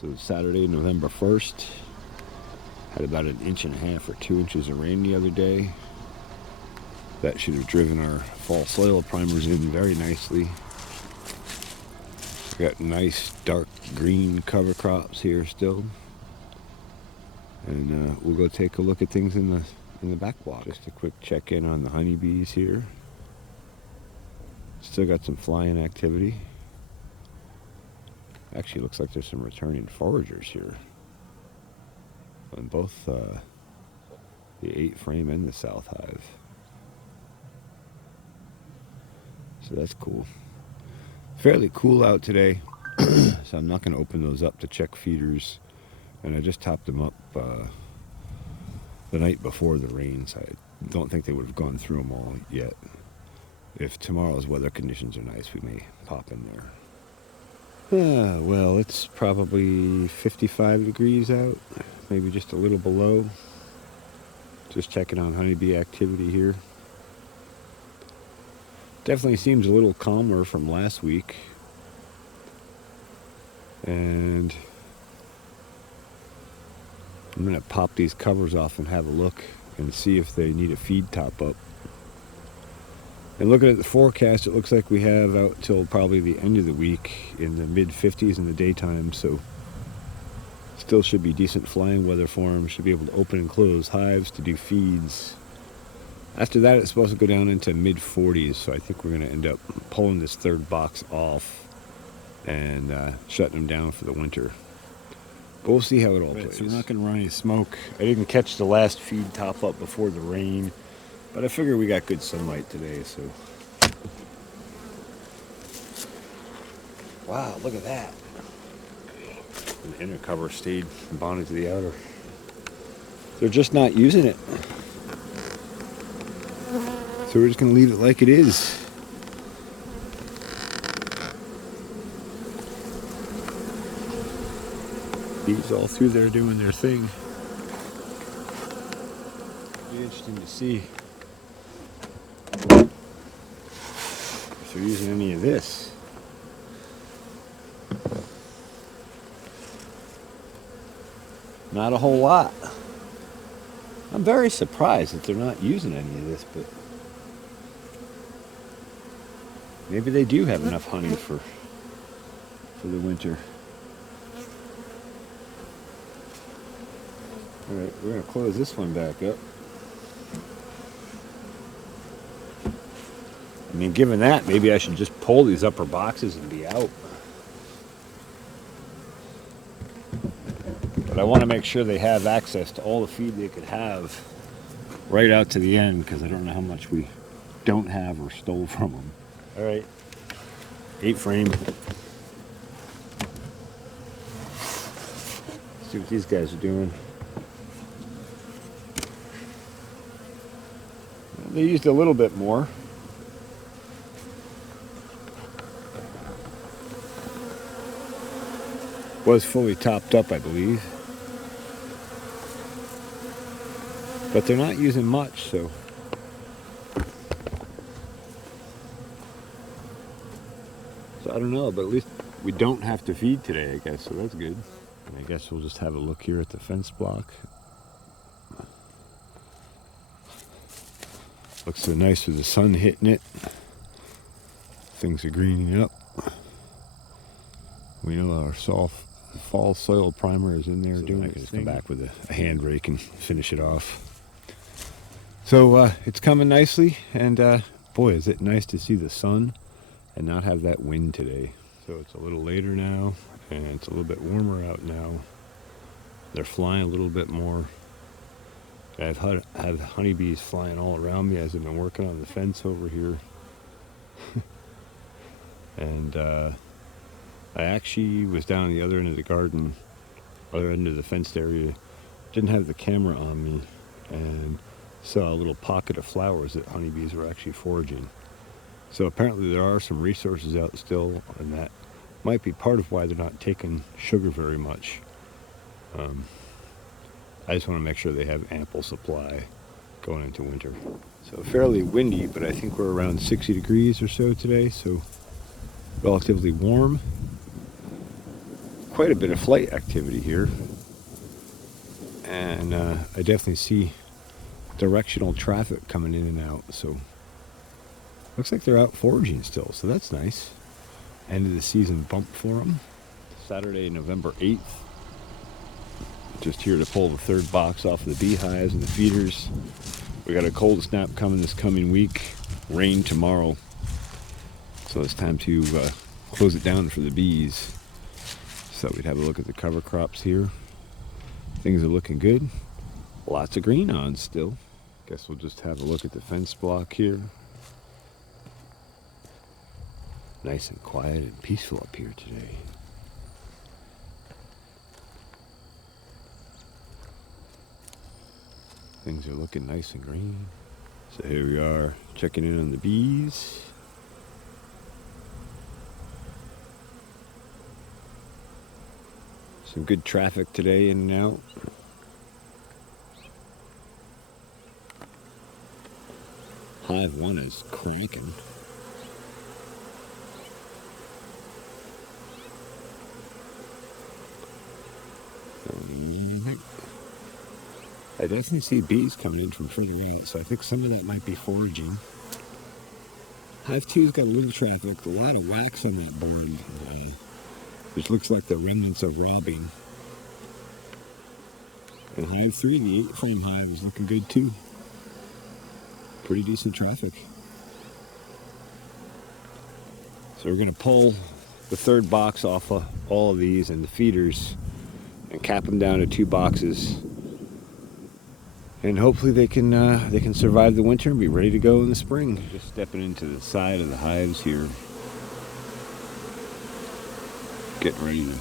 So Saturday, November 1st, had about 1.5 or 2 inches of rain the other day. That should have driven our fall soil primers in very nicely. We got nice dark green cover crops here still. And we'll go take a look at things in the back walk. Just a quick check in on the honeybees here. Still got some flying activity. Actually looks like there's some returning foragers here on both the 8 frame and the south hive. So that's cool. Fairly cool out today, so I'm not going to open those up to check feeders. And I just topped them up the night before the rain, so I don't think they would have gone through them all yet. If tomorrow's weather conditions are nice, we may pop in there. Well, it's probably 55 degrees out, maybe just a little below. Just checking on honeybee activity here. Definitely seems a little calmer from last week. And I'm going to pop these covers off and have a look and see if they need a feed top up. And looking at the forecast, it looks like we have out till probably the end of the week in the mid-50s in the daytime, so still should be decent flying weather for them. Should be able to open and close hives to do feeds. After that, it's supposed to go down into mid-40s, so I think we're going to end up pulling this third box off and shutting them down for the winter. But we'll see how it all plays. So we're not going to run any smoke. I didn't catch the last feed top up before the rain. But I figure we got good sunlight today, so. Wow, look at that. The inner cover stayed bonded to the outer. They're just not using it. So we're just going to leave it like it is. Bees all through there doing their thing. Be interesting to see if they're using any of this. Not a whole lot. I'm very surprised that they're not using any of this, but maybe they do have enough honey for the winter. Alright, we're going to close this one back up. I mean, given that, maybe I should just pull these upper boxes and be out. But I want to make sure they have access to all the feed they could have right out to the end, because I don't know how much we don't have or stole from them. Alright, 8 frame. See what these guys are doing. They used a little bit more. Was fully topped up, I believe. But they're not using much, so. So I don't know, but at least we don't have to feed today, I guess, so that's good. And I guess we'll just have a look here at the fence block. Looks so nice with the sun hitting it. Things are greening up. We know our fall soil primer is in there, so doing it. I can just come back with a hand rake and finish it off. So it's coming nicely, and boy, is it nice to see the sun and not have that wind today. So it's a little later now, and it's a little bit warmer out now. They're flying a little bit more. I've had honeybees flying all around me as I've been working on the fence over here. And I actually was down the other end of the garden, other end of the fenced area, didn't have the camera on me, and saw a little pocket of flowers that honeybees were actually foraging. So apparently there are some resources out still, and that might be part of why they're not taking sugar very much. I just want to make sure they have ample supply going into winter. So fairly windy, but I think we're around 60 degrees or so today, so relatively warm. quite a bit of flight activity here. And I definitely see directional traffic coming in and out. So looks like they're out foraging still. So that's nice. End of the season bump for them. Saturday, November 8th. Just here to pull the third box off of the beehives and the feeders. We got a cold snap coming this coming week. Rain tomorrow. So it's time to close it down for the bees. So we'd have a look at the cover crops here. Things are looking good. Lots of green on still. Guess we'll just have a look at the fence block here. Nice and quiet and peaceful up here today. Things are looking nice and green. So here we are checking in on the bees. Some good traffic today in and out. Hive 1 is cranking. I definitely see bees coming in from further out, so I think some of that might be foraging. Hive 2's got a little traffic, a lot of wax on that board, which looks like the remnants of robbing. And Hive 3, the 8-frame hive, is looking good too. Pretty decent traffic. So we're going to pull the third box off of all of these and the feeders and cap them down to 2 boxes. And hopefully they can survive the winter and be ready to go in the spring. Just stepping into the side of the hives here. Getting ready to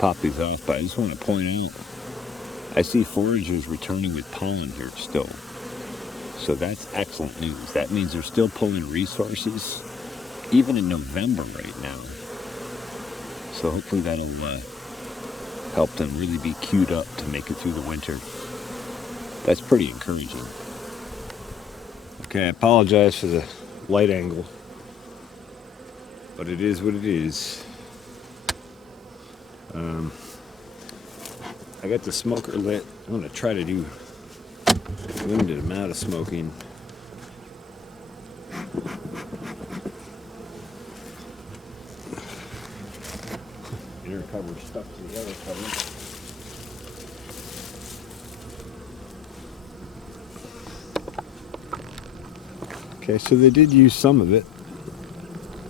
pop these off, but I just want to point out, I see foragers returning with pollen here still. So that's excellent news. That means they're still pulling resources, even in November right now. So hopefully that'll help them really be queued up to make it through the winter. That's pretty encouraging. Okay, I apologize for the light angle, but it is what it is. I got the smoker lit. I'm going to try to do a limited amount of smoking. Inner cover stuck to the other cover. Okay, so they did use some of it.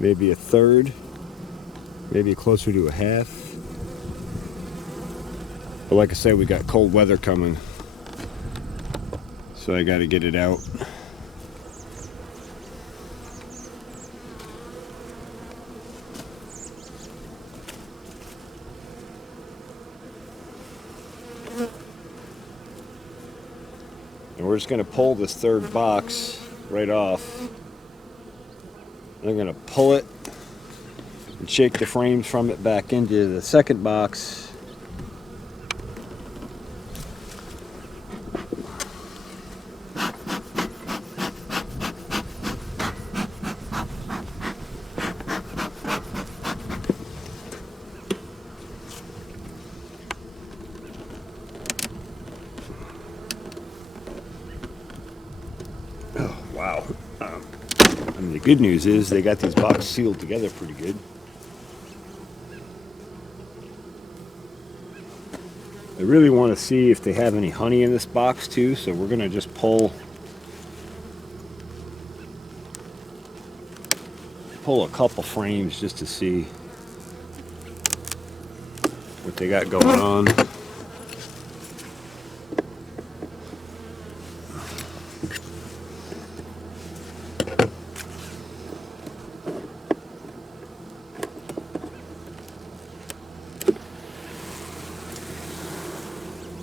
Maybe a third, maybe closer to a half. But like I said, we got cold weather coming, so I got to get it out. And we're just going to pull this third box right off. I'm going to pull it and shake the frames from it back into the second box. Wow. I mean, the good news is they got these boxes sealed together pretty good. I really want to see if they have any honey in this box too, so we're going to just pull a couple frames just to see what they got going on.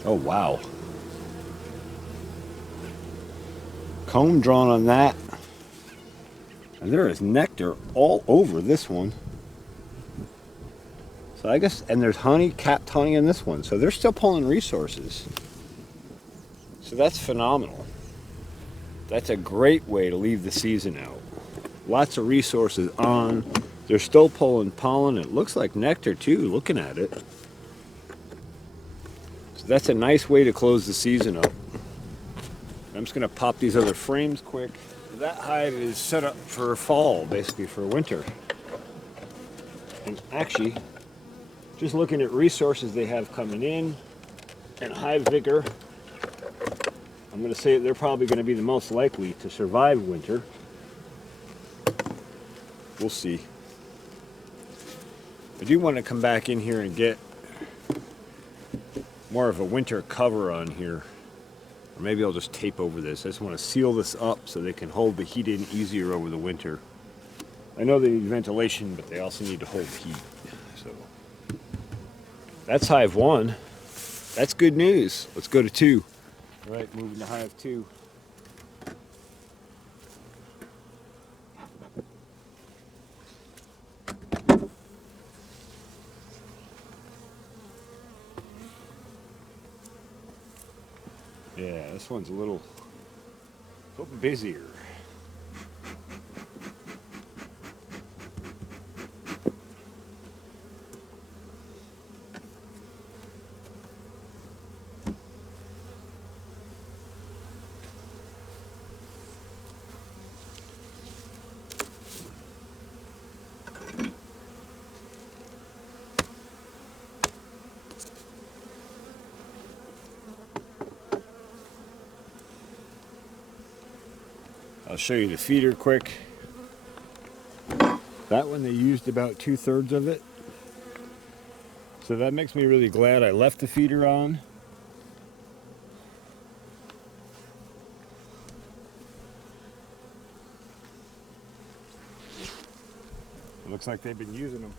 Oh, wow. Comb drawn on that. And there is nectar all over this one. So I guess, and there's honey, capped honey in this one. So they're still pulling resources. So that's phenomenal. That's a great way to leave the season out. Lots of resources on They're still pulling pollen. It looks like nectar too, looking at it. So that's a nice way to close the season up. I'm just gonna pop these other frames quick. That hive is set up for fall, basically for winter. And actually, just looking at resources they have coming in and hive vigor, I'm gonna say they're probably gonna be the most likely to survive winter. We'll see. I do want to come back in here and get more of a winter cover on here. Or maybe I'll just tape over this. I just want to seal this up so they can hold the heat in easier over the winter. I know they need ventilation, but they also need to hold the heat. So that's hive 1. That's good news. Let's go to 2. All right, moving to hive 2. Yeah, this one's a little busier. I'll show you the feeder quick. That one they used about 2/3 of it. So that makes me really glad I left the feeder on. It looks like they've been using them.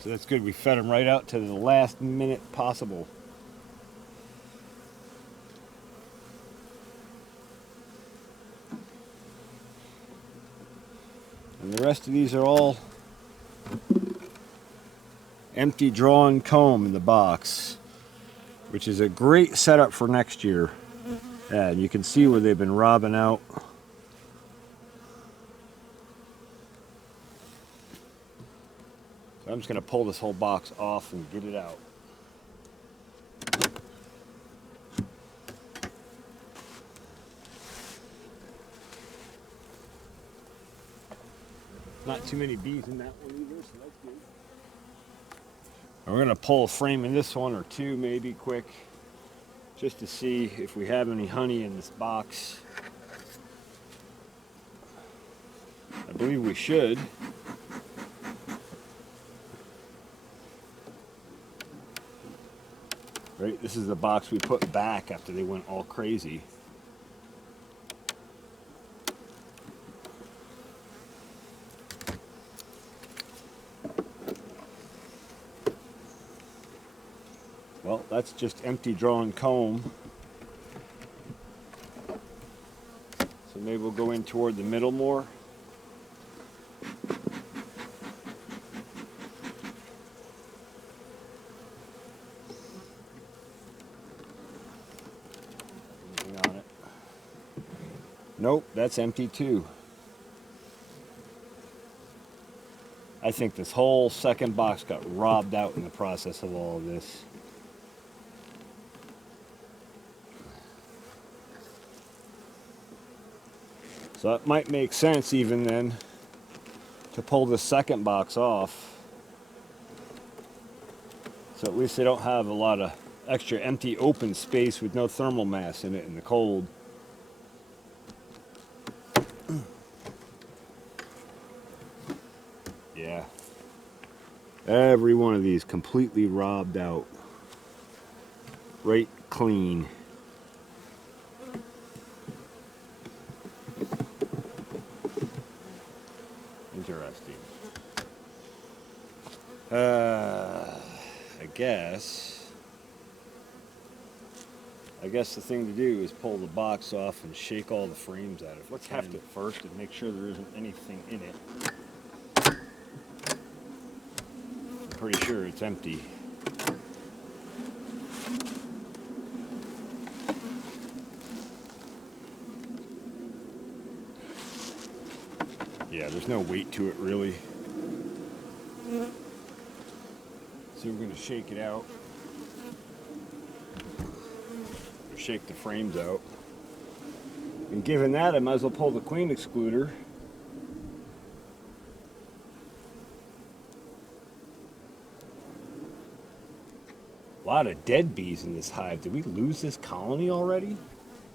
So that's good. We fed them right out to the last minute possible. And the rest of these are all empty drawn comb in the box, which is a great setup for next year. And you can see where they've been robbing out. So I'm just going to pull this whole box off and get it out. Not too many bees in that one either, so that's good. And we're going to pull a frame in this one or 2 maybe quick, just to see if we have any honey in this box. I believe we should. Right, this is the box we put back after they went all crazy. Well, that's just empty drawn comb. So maybe we'll go in toward the middle more. Anything on it? Nope, that's empty too. I think this whole second box got robbed out in the process of all of this. So it might make sense even then to pull the second box off. So at least they don't have a lot of extra empty open space with no thermal mass in it in the cold. Yeah. Every one of these completely robbed out. Right clean. Interesting. I guess the thing to do is pull the box off and shake all the frames out of it. Let's heft it first and make sure there isn't anything in it. I'm pretty sure it's empty. Yeah, there's no weight to it really. So we're going to shake it out. Shake the frames out. And given that, I might as well pull the queen excluder. A lot of dead bees in this hive. Did we lose this colony already?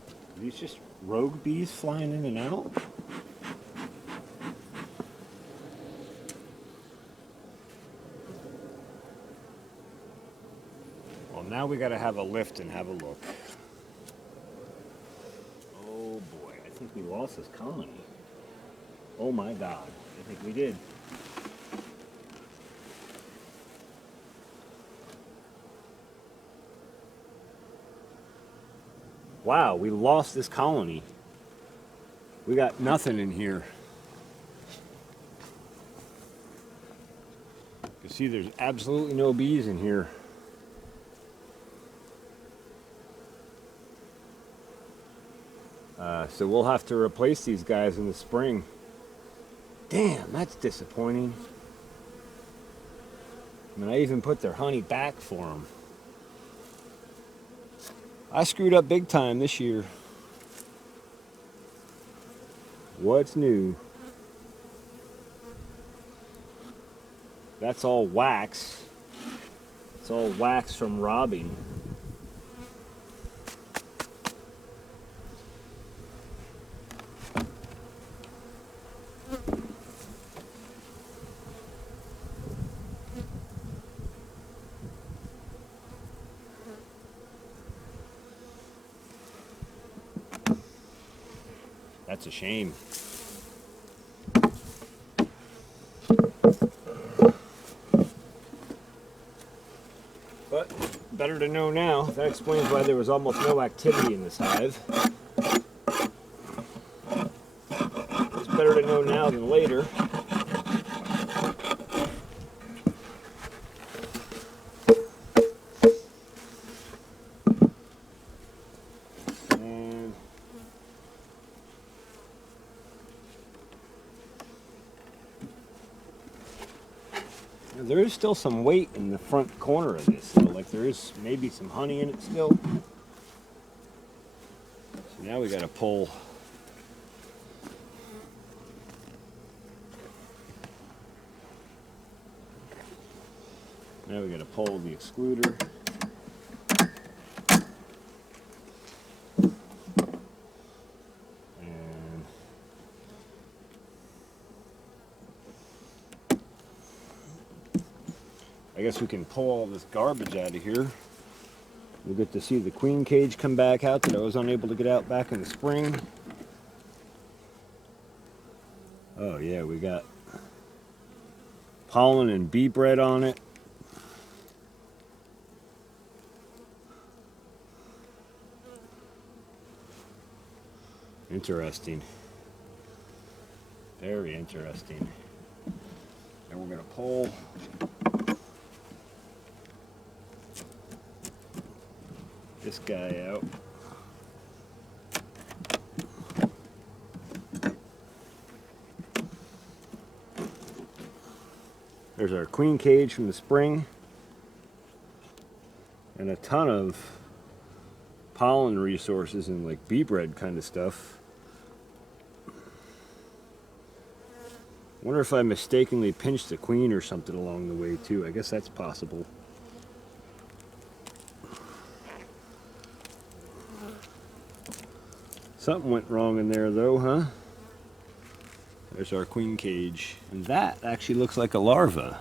Are these just rogue bees flying in and out? Well, now we got to have a lift and have a look. Oh boy, I think we lost this colony. Oh my God, I think we did. Wow, we lost this colony. We got nothing in here. You see there's absolutely no bees in here. So we'll have to replace these guys in the spring. Damn, that's disappointing. I mean, I even put their honey back for them. I screwed up big time this year. What's new? That's all wax. It's all wax from robbing. That's a shame. But better to know now. That explains why there was almost no activity in this hive. It's better to know now than later. There is still some weight in the front corner of this, so like there is maybe some honey in it still. So now we got to pull. Now we got to pull the excluder. I guess we can pull all this garbage out of here. We'll get to see the queen cage come back out that I was unable to get out back in the spring. Oh yeah, we got pollen and bee bread on it. Interesting. Very interesting. And we're going to pull this guy out. There's our queen cage from the spring and a ton of pollen resources and like bee bread kind of stuff. Wonder if I mistakenly pinched the queen or something along the way too. I guess that's possible. Something went wrong in there though, huh? There's our queen cage. And that actually looks like a larva.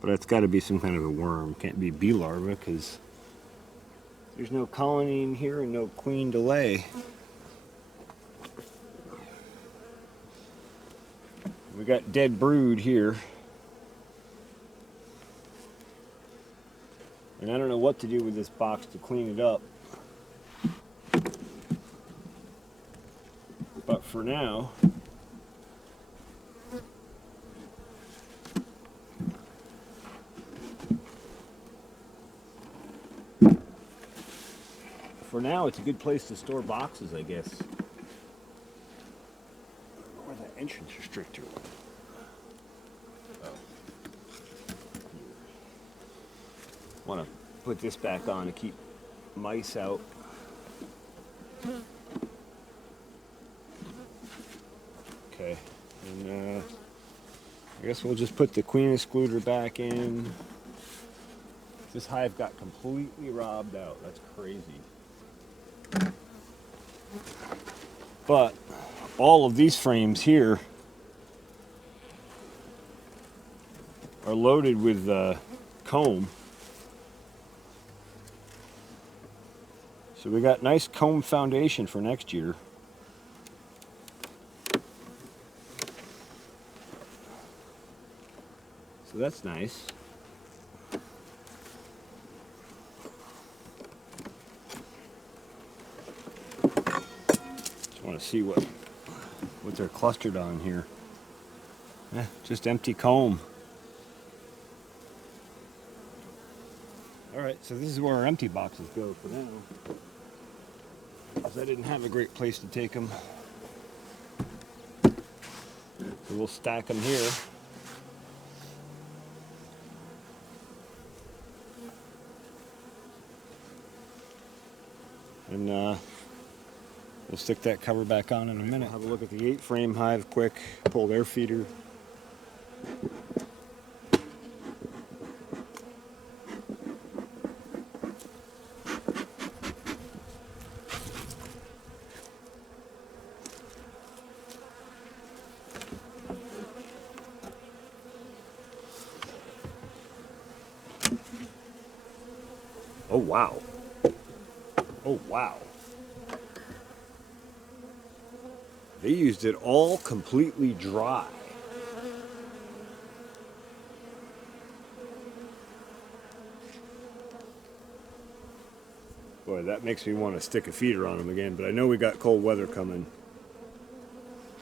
But that's got to be some kind of a worm. Can't be bee larva because there's no colony in here and no queen to lay. We got dead brood here. And I don't know what to do with this box to clean it up. But for now, it's a good place to store boxes, I guess. entrance restrictor. Oh. Want to put this back on to keep mice out. Okay, and I guess we'll just put the queen excluder back in. This hive got completely robbed out. That's crazy. But all of these frames here are loaded with comb. So we got nice comb foundation for next year. So that's nice. Just want to see what they're clustered on here. Just empty comb. Alright, so this is where our empty boxes go for now. Because I didn't have a great place to take them. So we'll stack them here. And we'll stick that cover back on in a minute. Have a look at the 8-frame hive quick. Pull their feeder. Oh wow. Oh wow. They used it all completely dry. Boy, that makes me want to stick a feeder on them again, but I know we got cold weather coming.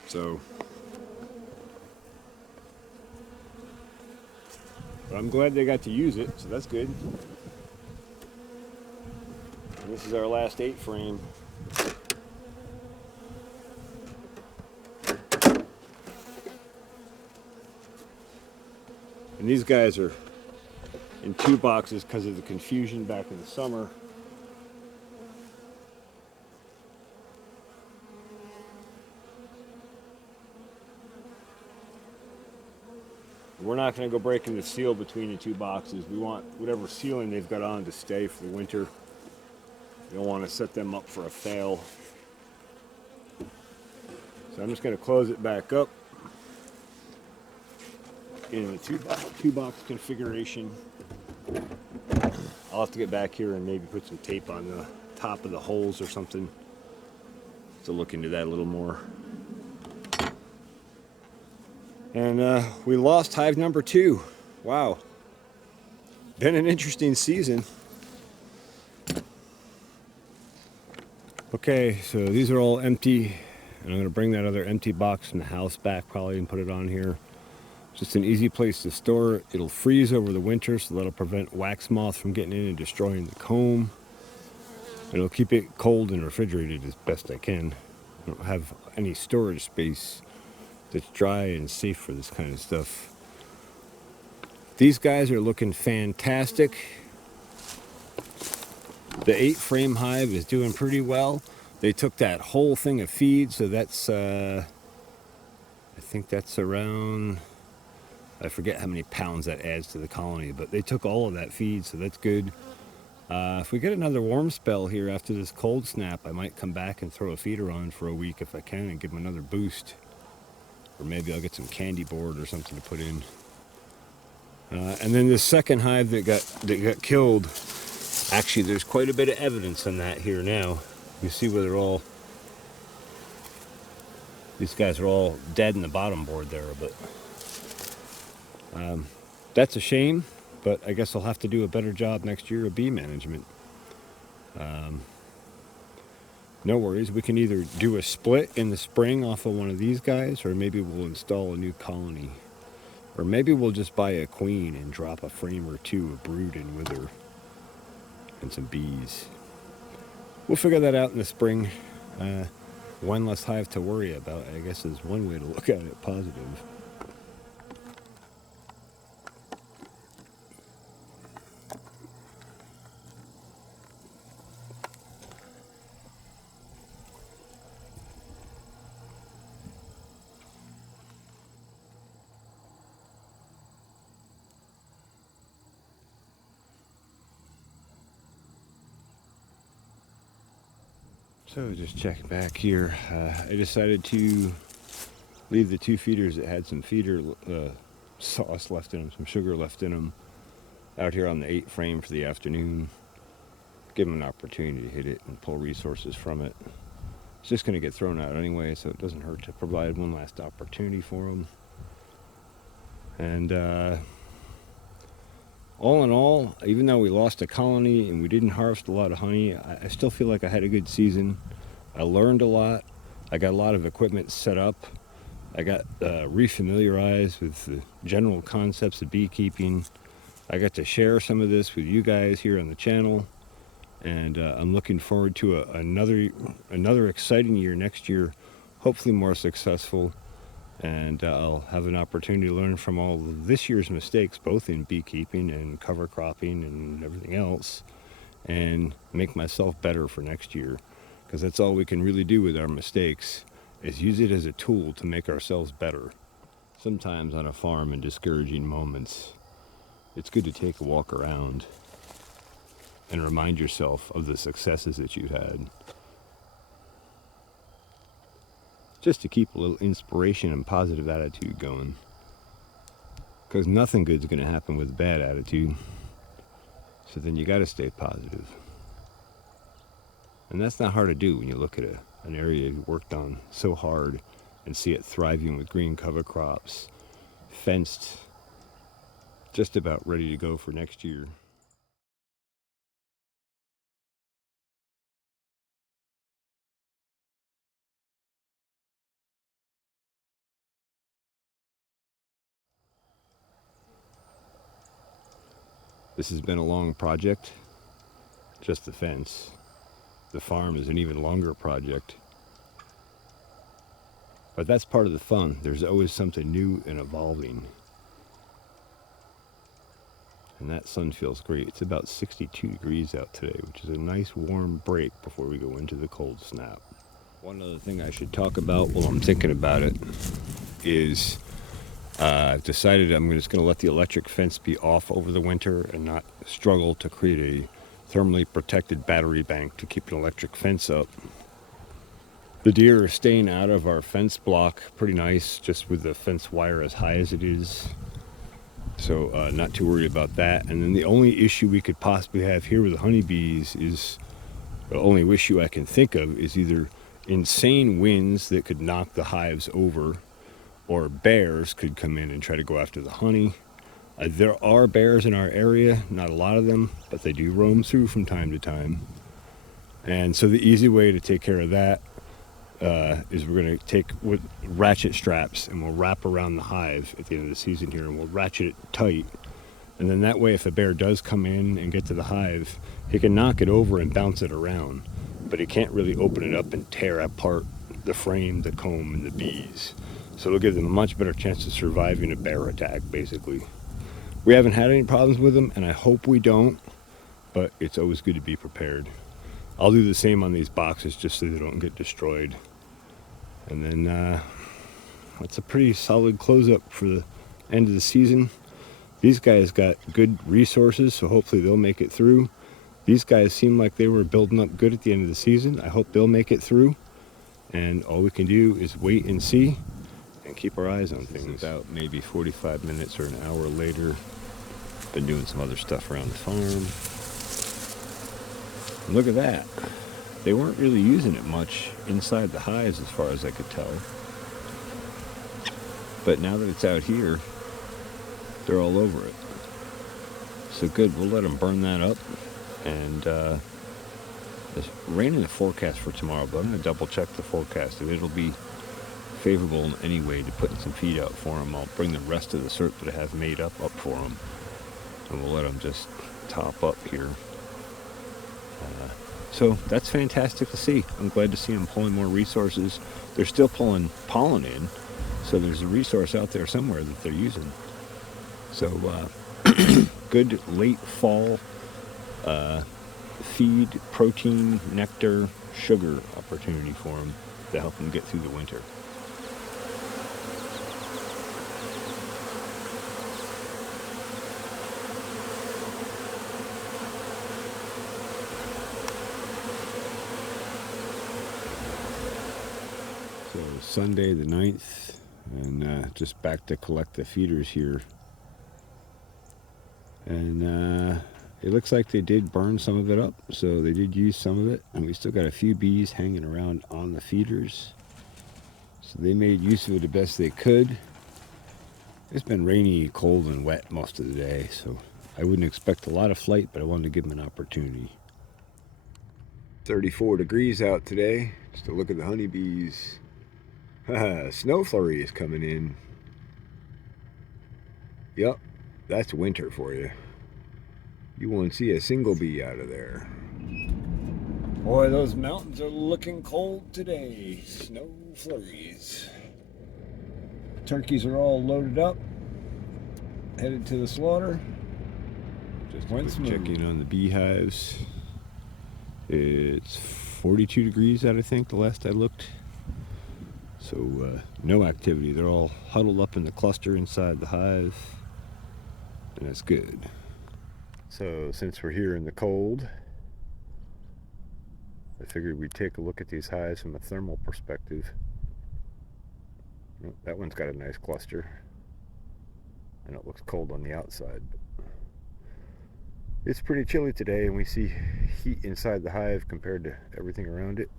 So, but I'm glad they got to use it, so that's good. And this is our last 8-frame. And these guys are in 2 boxes because of the confusion back in the summer. We're not going to go breaking the seal between the 2 boxes. We want whatever sealing they've got on to stay for the winter. We don't want to set them up for a fail. So I'm just going to close it back up in the 2-box configuration. I'll have to get back here and maybe put some tape on the top of the holes or something to look into that a little more. And we lost hive number 2. Wow. Been an interesting season. Okay, so these are all empty. And I'm going to bring that other empty box from the house back probably and put it on here. Just an easy place to store it. It'll freeze over the winter, so that'll prevent wax moth from getting in and destroying the comb. And it'll keep it cold and refrigerated as best I can. I don't have any storage space that's dry and safe for this kind of stuff. These guys are looking fantastic. The 8-frame hive is doing pretty well. They took that whole thing of feed, so that's I think that's around, I forget how many pounds that adds to the colony, but they took all of that feed, so that's good. If we get another warm spell here after this cold snap, I might come back and throw a feeder on for a week if I can and give them another boost. Or maybe I'll get some candy board or something to put in. And then the second hive that got killed, actually there's quite a bit of evidence on that here now. You see where they're all, these guys are all dead in the bottom board there, but that's a shame, but I guess I'll have to do a better job next year of bee management. No worries, we can either do a split in the spring off of one of these guys, or maybe we'll install a new colony. Or maybe we'll just buy a queen and drop a frame or 2 of brood in with her. And some bees. We'll figure that out in the spring. We'll one less hive to worry about, I guess, is one way to look at it positive. So just check back here. I decided to leave the 2 feeders that had some feeder sauce left in them, some sugar left in them, out here on the 8 frame for the afternoon. Give them an opportunity to hit it and pull resources from it. It's just going to get thrown out anyway, so it doesn't hurt to provide one last opportunity for them. And all in all, even though we lost a colony and we didn't harvest a lot of honey, I still feel like I had a good season. I learned a lot. I got a lot of equipment set up. I got refamiliarized with the general concepts of beekeeping. I got to share some of this with you guys here on the channel. And I'm looking forward to another exciting year next year, hopefully more successful. And I'll have an opportunity to learn from all of this year's mistakes, both in beekeeping and cover cropping and everything else, and make myself better for next year. Because that's all we can really do with our mistakes, is use it as a tool to make ourselves better. Sometimes on a farm in discouraging moments, it's good to take a walk around and remind yourself of the successes that you've had. Just to keep a little inspiration and positive attitude going. Because nothing good is going to happen with bad attitude. So then you got to stay positive. And that's not hard to do when you look at an area you worked on so hard and see it thriving with green cover crops, fenced, just about ready to go for next year. This has been a long project, just the fence. The farm is an even longer project. But that's part of the fun. There's always something new and evolving. And that sun feels great. It's about 62 degrees out today, which is a nice warm break before we go into the cold snap. One other thing I should talk about while I'm thinking about it is I've decided I'm just going to let the electric fence be off over the winter and not struggle to create a thermally protected battery bank to keep an electric fence up. The deer are staying out of our fence block pretty nice, just with the fence wire as high as it is. So not too worried about that. And then the only issue we could possibly have here with the honeybees is, the only issue I can think of is either insane winds that could knock the hives over, or bears could come in and try to go after the honey. There are bears in our area, not a lot of them, but they do roam through from time to time. And so the easy way to take care of that is we're going to take ratchet straps and we'll wrap around the hive at the end of the season here, and we'll ratchet it tight. And then that way, if a bear does come in and get to the hive, he can knock it over and bounce it around, but he can't really open it up and tear apart the frame, the comb, and the bees. So it'll give them a much better chance of surviving a bear attack, basically. We haven't had any problems with them, and I hope we don't, but it's always good to be prepared. I'll do the same on these boxes just so they don't get destroyed. And then that's a pretty solid close-up for the end of the season. These guys got good resources, so hopefully they'll make it through. These guys seem like they were building up good at the end of the season. I hope they'll make it through. And all we can do is wait and see and keep our eyes on things. About maybe 45 minutes or an hour later, been doing some other stuff around the farm. And look at that. They weren't really using it much inside the hives as far as I could tell. But now that it's out here, they're all over it. So good, we'll let them burn that up. And there's rain in the forecast for tomorrow, but I'm going to double check the forecast. If it'll be favorable in any way to putting some feed out for them, I'll bring the rest of the syrup that I have made up for them. And we'll let them just top up here. So that's fantastic to see. I'm glad to see them pulling more resources. They're still pulling pollen in, so there's a resource out there somewhere that they're using. So good late fall feed, protein, nectar, sugar opportunity for them to help them get through the winter. So Sunday the 9th, and just back to collect the feeders here. And it looks like they did burn some of it up, so they did use some of it, and we still got a few bees hanging around on the feeders. So they made use of it the best they could. It's been rainy, cold, and wet most of the day, so I wouldn't expect a lot of flight, but I wanted to give them an opportunity. 34 degrees out today. Just a look at the honeybees. Snow flurry is coming in. Yep, that's winter for you. You won't see a single bee out of there. Boy, those mountains are looking cold today. Snow flurries. Turkeys are all loaded up, headed to the slaughter. Just went smooth. Checking on the beehives. It's 42 degrees out, I think, the last I looked. So no activity. They're all huddled up in the cluster inside the hive, and that's good. So since we're here in the cold, I figured we'd take a look at these hives from a thermal perspective. That one's got a nice cluster, and it looks cold on the outside. It's pretty chilly today, and we see heat inside the hive compared to everything around it.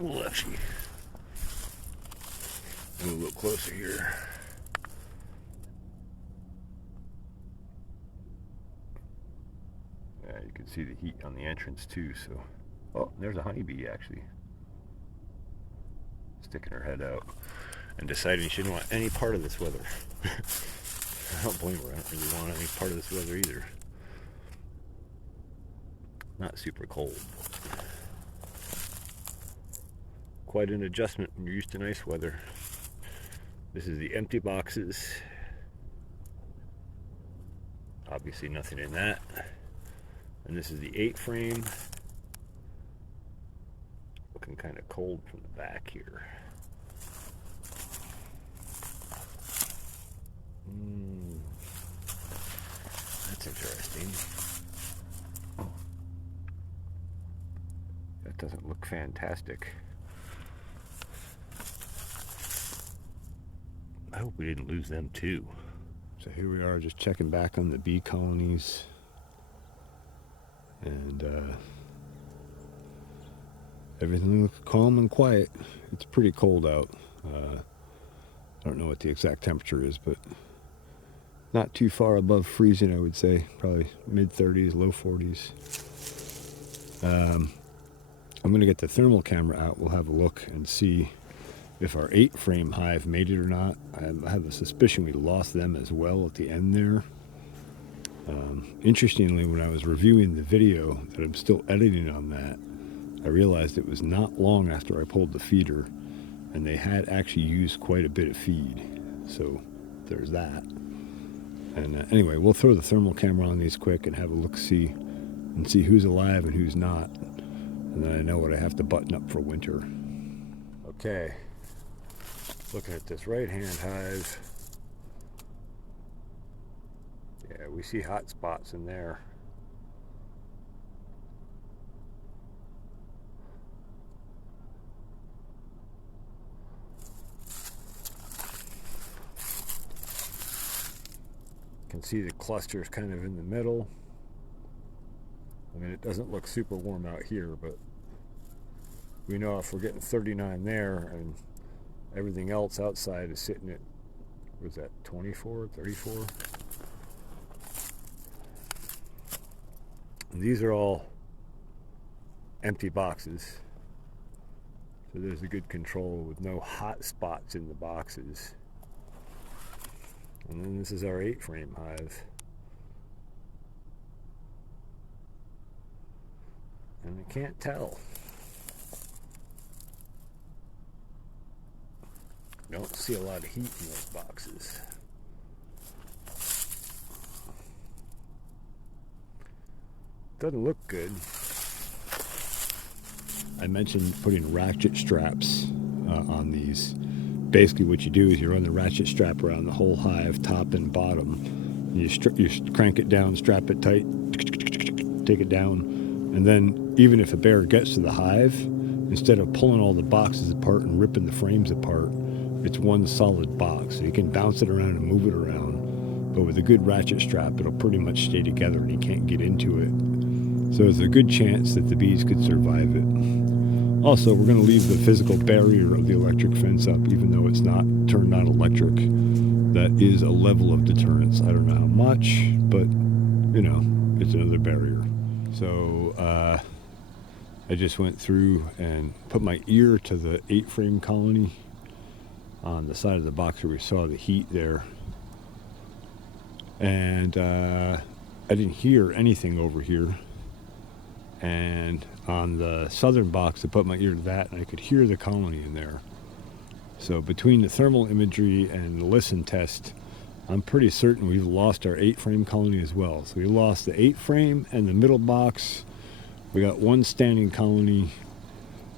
We'll actually move a little closer here. Yeah, you can see the heat on the entrance too. So, oh, there's a honeybee actually sticking her head out and deciding she didn't want any part of this weather. I don't blame her. I don't really want any part of this weather either. Not super cold. Quite an adjustment when you're used to nice weather. This is the empty boxes. Obviously nothing in that. And this is the 8 frame. Looking kind of cold from the back here. That's interesting. That doesn't look fantastic. I hope we didn't lose them too. So here we are, just checking back on the bee colonies. And everything looks calm and quiet. It's pretty cold out. I don't know what the exact temperature is, but not too far above freezing, I would say. Probably mid-30s, low 40s. I'm going to get the thermal camera out. We'll have a look and see if our 8 frame hive made it or not. I have a suspicion we lost them as well at the end there. Interestingly, when I was reviewing the video that I'm still editing on that, I realized it was not long after I pulled the feeder, and they had actually used quite a bit of feed. So there's that. And anyway, we'll throw the thermal camera on these quick and have a look-see and see who's alive and who's not. And then I know what I have to button up for winter. Okay, looking at this right-hand hive. Yeah, we see hot spots in there. You can see the clusters kind of in the middle. I mean, it doesn't look super warm out here, but we know if we're getting 39 there and everything else outside is sitting at, what is that, 24, 34? And these are all empty boxes. So there's a good control with no hot spots in the boxes. And then this is our 8 frame hive. And I can't tell. Don't see a lot of heat in those boxes. Doesn't look good. I mentioned putting ratchet straps on these. Basically what you do is you run the ratchet strap around the whole hive, top and bottom. You crank it down, strap it tight, take it down, and then even if a bear gets to the hive, instead of pulling all the boxes apart and ripping the frames apart, it's one solid box. So you can bounce it around and move it around. But with a good ratchet strap, it'll pretty much stay together and you can't get into it. So there's a good chance that the bees could survive it. Also, we're going to leave the physical barrier of the electric fence up, even though it's not turned on electric. That is a level of deterrence. I don't know how much, but, you know, it's another barrier. So I just went through and put my ear to the 8-frame colony on the side of the box where we saw the heat there. And I didn't hear anything over here. And on the southern box, I put my ear to that, and I could hear the colony in there. So between the thermal imagery and the listen test, I'm pretty certain we've lost our 8-frame colony as well. So we lost the 8-frame and the middle box. We got one standing colony.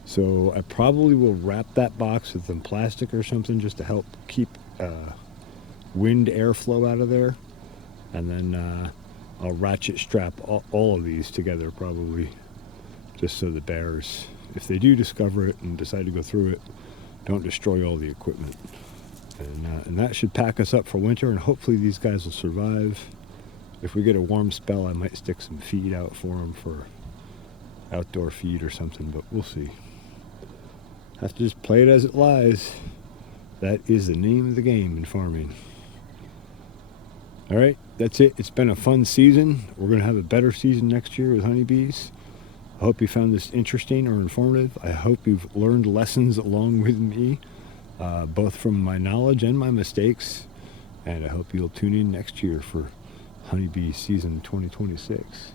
So I probably will wrap that box with some plastic or something just to help keep wind airflow out of there. And then I'll ratchet strap all of these together probably, just so the bears, if they do discover it and decide to go through it, don't destroy all the equipment. And that should pack us up for winter, and hopefully these guys will survive. If we get a warm spell, I might stick some feed out for them for outdoor feed or something, but we'll see. Have to just play it as it lies. That is the name of the game in farming. All right, that's it. It's been a fun season. We're going to have a better season next year with honeybees. I hope you found this interesting or informative. I hope you've learned lessons along with me, both from my knowledge and my mistakes. And I hope you'll tune in next year for honeybee season 2026.